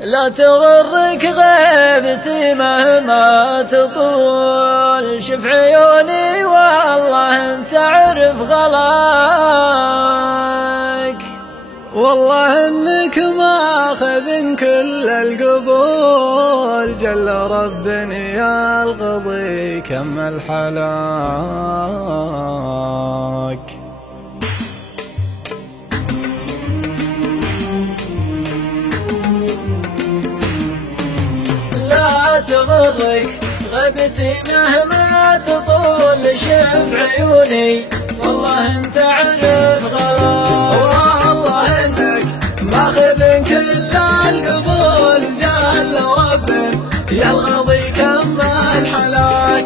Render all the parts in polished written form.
لا تغرك غيبتي مهما تطول، شف عيوني والله انت عرف غلاك. والله انك ماخذ كل القبول، جل رب يا القضي كمل حلاك. لا تغرك غيبتي مهما تطول، شف عيوني والله انت عرف غلاك. والله انك ماخذ كل القبول، جل رب يا القضي كمل حلاك.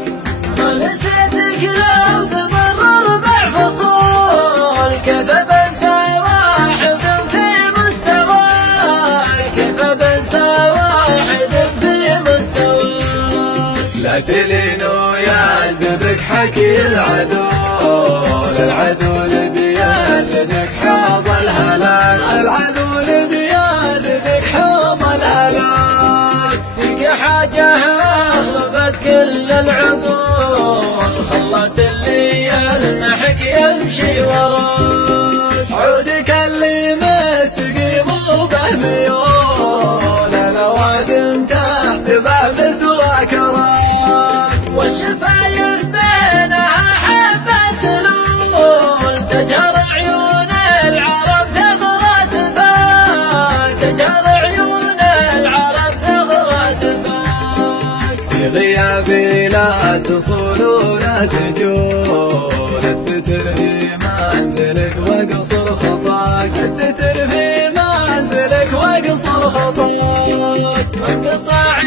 ما نسيتك لو تمرر بالفصول، كيف بنسى واحد في مستواك، كيف بنسى واحد في مستواك. لا تلين ويعذبك حكي العدو لبيدك حوض الهلاك، العدو لبيدك حوض الهلاك. فيك حاجة أغلبت كل العقول، خلت اللي يلمحك يمشي وراك. عودك اللي مستقيم وبه ميول، الأوادم تحسبه بسواك راك. والشفايف بينها حبة لول، تجهر عيون العرب ثغرة فاك، تجهر عيون العرب ثغرة فاك. في غيابي لا تصول ولا تجول، استتر في منزلك واقصر خطاك، استتر في منزلك واقصر خطاك. وانقطع